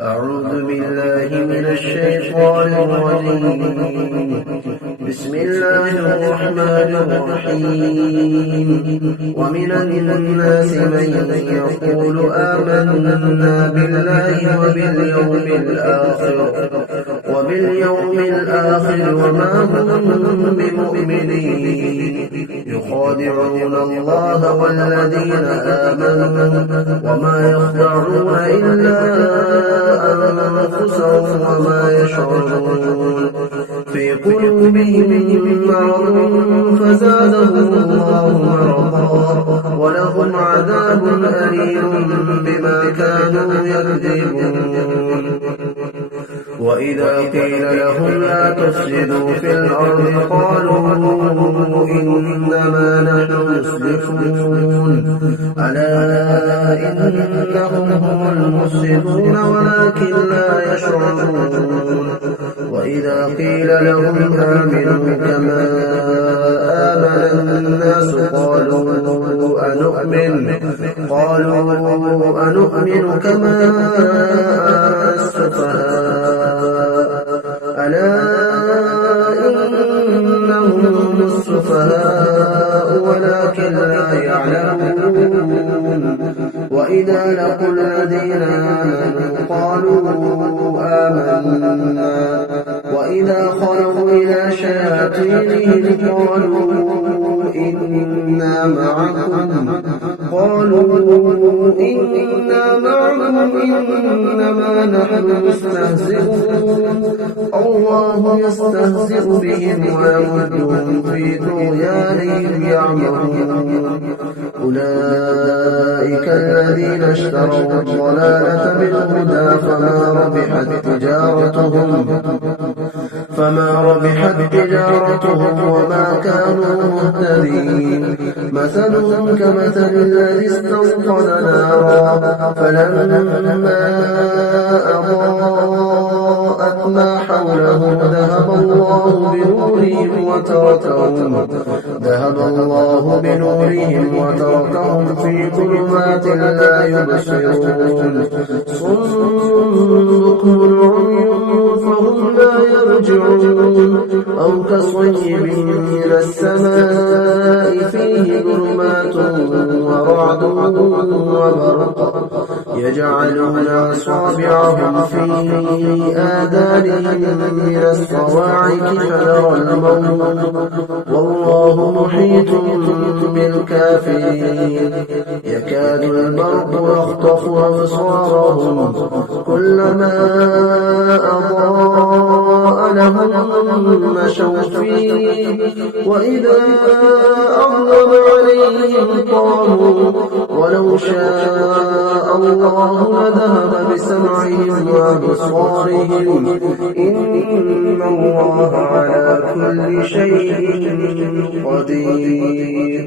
أعوذ بالله من الشيطان الرجيم. بسم الله الرحمن الرحيم. ومن الناس من يقول آمنا بالله وباليوم الآخر وما هم بمؤمنين، يخادعون الله والذين آمنوا وما يخدعون إلا أنفسهم وما يشعرون. في قلوبهم مرض فزادهم الله مرضا ولهم عذاب أليم بما كانوا يكذبون. وإذا قيل لهم لا تفسدوا في الأرض قالوا إنما نحن مصلحون. ألا إنهم هم المفسدون ولكن لا يشعرون. وإذا قيل لهم آمنوا كما آمن الناس قالوا أنؤمن كما آمن السفهاء. ألا إنهم هم السفهاء ولكن لا يعلمون. وإذا لقوا الذين آمنوا قالوا آمنا وإذا خلوا إلى شياطينهم قالوا إنا معكم إنما نحن مستهزئون. الله يستهزئ بهم ويمدهم في طغيانهم يعمهون. أولئك الذين اشتروا الضلالة بالهدى فما ربحت تجارتهم وما كانوا مهتدين. مثلهم كمثل الذي استوقد نارا فلما أضاءت ما حوله ذهب الله بنورهم وتركهم في ظلمات لا يبصرون. صم بكم عمي فهم لا يرجعون. أو كصيب من السماء فيه ظلمات ورعد وبرق يجعلون أصابعهم في آذانهم من الصواعق حذر الموت والله محيط بالكافرين. يكاد البرق يخطف أبصارهم كلما أضاء لهم مشوا فيه وإذا أظلم عليهم قاموا ولو شاء الله لذهب بسمعهم وأبصارهم إن الله على كل شيء قدير.